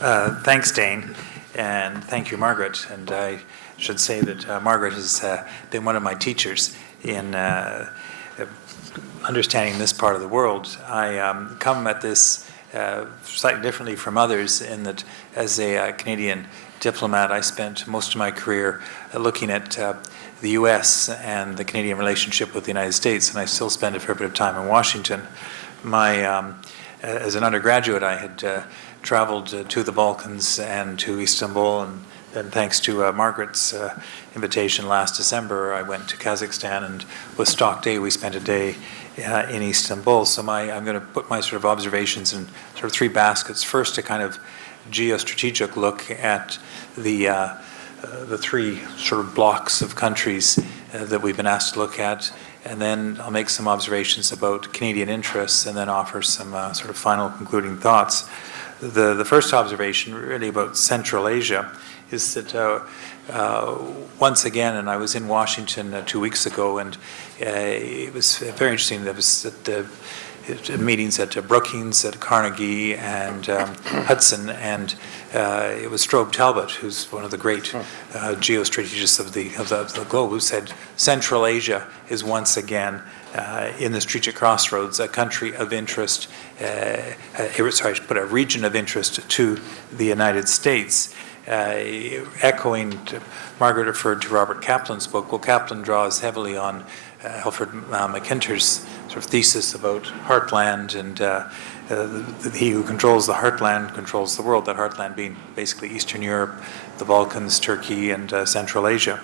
Thanks, Dane, and thank you, Margaret. And I should say that Margaret has been one of my teachers in understanding this part of the world. I come at this slightly differently from others in that as a Canadian diplomat, I spent most of my career looking at the U.S. and the Canadian relationship with the United States, and I still spend a fair bit of time in Washington. As an undergraduate, I had traveled to the Balkans and to Istanbul, and then thanks to Margaret's invitation last December, I went to Kazakhstan, and with Stock Day, we spent a day in Istanbul. So I'm going to put my sort of observations in sort of three baskets. First, a kind of geostrategic look at the three sort of blocks of countries that we've been asked to look at, and then I'll make some observations about Canadian interests, and then offer some sort of final concluding thoughts. The first observation, really about Central Asia, is that once again, and I was in Washington 2 weeks ago, and it was very interesting. There was meetings at Brookings, at Carnegie, and Hudson, and it was Strobe Talbot, who's one of the great geostrategists of the globe, who said Central Asia is once again in the strategic crossroads, a country of interest, a region of interest to the United States. Echoing, Margaret referred to Robert Kaplan's book. Well, Kaplan draws heavily on Alfred McIntyre's sort of thesis about heartland, and he who controls the heartland controls the world, that heartland being basically Eastern Europe, the Balkans, Turkey, and Central Asia.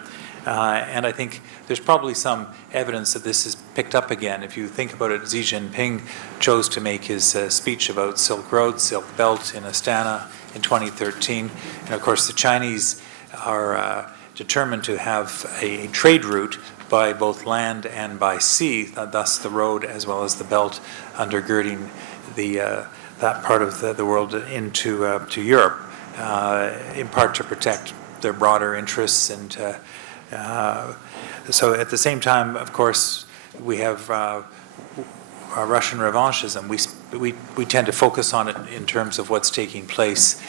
And I think there's probably some evidence that this is picked up again. If you think about it, Xi Jinping chose to make his speech about Silk Road, Silk Belt in Astana in 2013. And of course, the Chinese are determined to have a trade route by both land and by sea, thus the road as well as the belt undergirding that part of the world into to Europe, in part to protect their broader interests. And so at the same time, of course, we have Russian revanchism. We tend to focus on it in terms of what's taking place,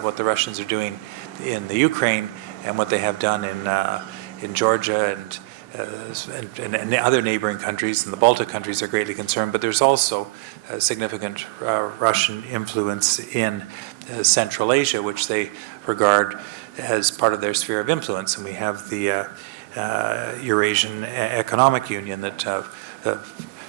what the Russians are doing in the Ukraine, and what they have done in Georgia and the other neighboring countries, and the Baltic countries are greatly concerned. But there's also significant Russian influence in Central Asia, which they regard as part of their sphere of influence. And we have the Eurasian Economic Union that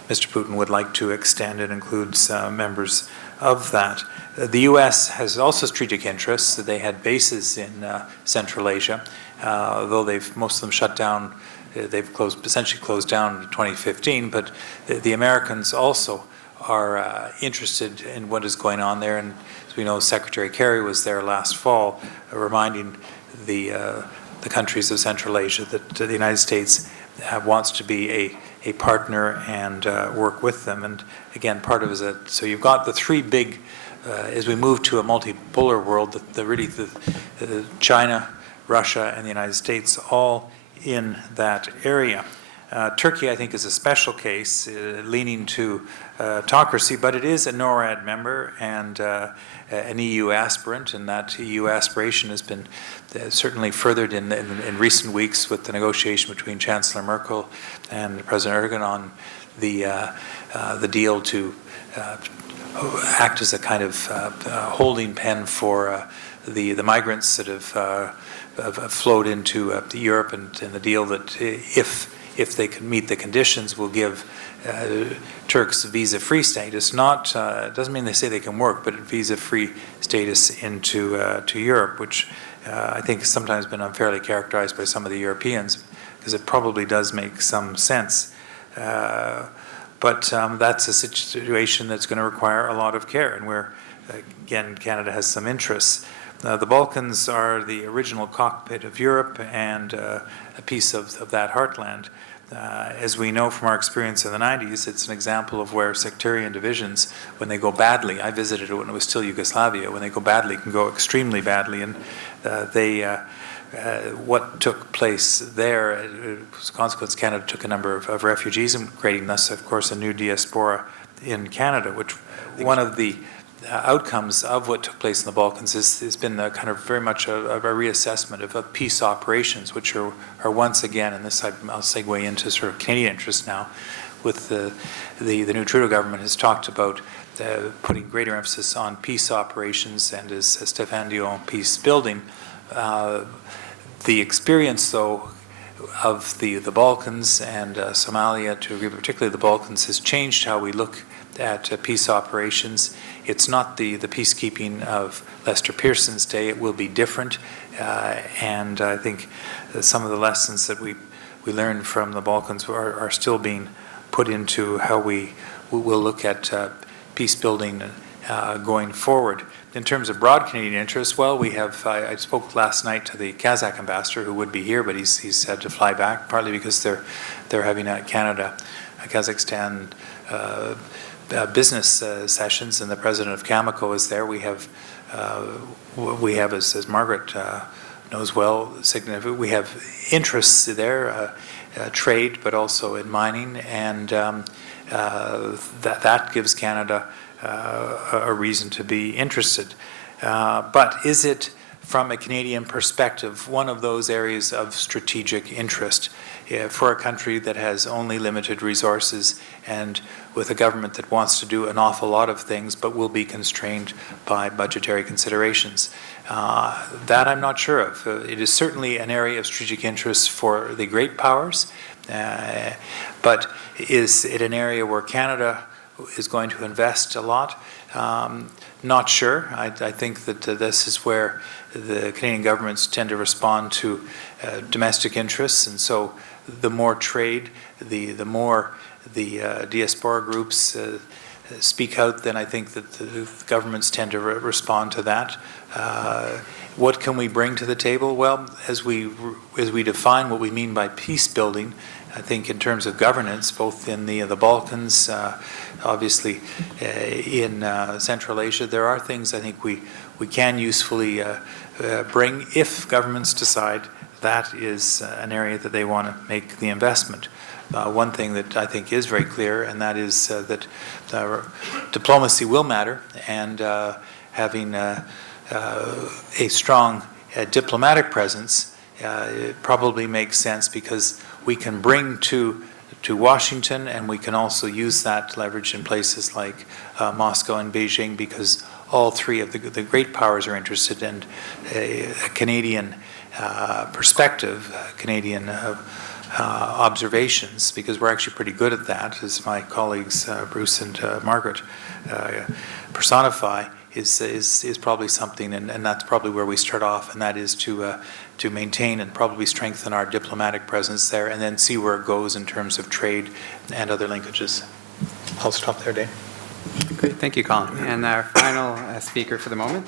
Mr. Putin would like to extend. It includes members of that. The U.S. has also strategic interests. They had bases in Central Asia, though most of them shut down. They've essentially closed down in 2015. But the Americans also are interested in what is going on there. And as we know, Secretary Kerry was there last fall, reminding the countries of Central Asia that the United States wants to be a partner and work with them. And again, part of it is so you've got the three big, as we move to a multipolar world, the China, Russia, and the United States all in that area. Turkey, I think, is a special case, leaning to autocracy, but it is a NORAD member and an EU aspirant, and that EU aspiration has been certainly furthered in recent weeks with the negotiation between Chancellor Merkel and President Erdogan on the deal to act as a kind of holding pen for the migrants that have flowed into Europe, and the deal that if they can meet the conditions, will give Turks visa-free status. Doesn't mean they say they can work, but visa-free status into to Europe, which I think has sometimes been unfairly characterized by some of the Europeans, because it probably does make some sense. But that's a situation that's going to require a lot of care, and where, again, Canada has some interests. The Balkans are the original cockpit of Europe and a piece of that heartland. As we know from our experience in the 90s, it's an example of where sectarian divisions, when they go badly, I visited it when it was still Yugoslavia, when they go badly, can go extremely badly. And what took place there, as a consequence, Canada took a number of refugees, and creating thus, of course, a new diaspora in Canada, which one of the outcomes of what took place in the Balkans has been a kind of very much a reassessment of peace operations, which are once again, and this I'll segue into sort of Canadian interest now, with the new Trudeau government has talked about putting greater emphasis on peace operations and, as Stéphane Dion, peace building. The experience, though, of the Balkans and Somalia, to agree, particularly the Balkans, has changed how we look at peace operations. It's not the peacekeeping of Lester Pearson's day. It will be different, and I think some of the lessons that we learned from the Balkans are still being put into how we will look at peace building going forward. In terms of broad Canadian interests, well, we have, I spoke last night to the Kazakh ambassador, who would be here, but he's had to fly back, partly because they're having Kazakhstan business sessions, and the president of Cameco is there. We have, as Margaret knows well, we have interests there, trade, but also in mining, and that gives Canada a reason to be interested. But is it, from a Canadian perspective, one of those areas of strategic interest for a country that has only limited resources and with a government that wants to do an awful lot of things but will be constrained by budgetary considerations? That I'm not sure of. It is certainly an area of strategic interest for the great powers, but is it an area where Canada is going to invest a lot? Not sure. I think that this is where the Canadian governments tend to respond to domestic interests, and so the more trade, the more the diaspora groups speak out, then I think that the governments tend to respond to that. What can we bring to the table? Well, as we define what we mean by peace building, I think in terms of governance, both in the Balkans, obviously in Central Asia, there are things I think we can usefully bring if governments decide that is an area that they want to make the investment. One thing that I think is very clear, and that is that diplomacy will matter, and having a strong diplomatic presence probably makes sense, because we can bring to Washington, and we can also use that leverage in places like Moscow and Beijing, because all three of the great powers are interested in a Canadian perspective, Canadian observations, because we're actually pretty good at that, as my colleagues Bruce and Margaret personify, is probably something, and that's probably where we start off, and that is to maintain and probably strengthen our diplomatic presence there, and then see where it goes in terms of trade and other linkages. I'll stop there, Dave. Great, thank you, Colin. And our final speaker for the moment.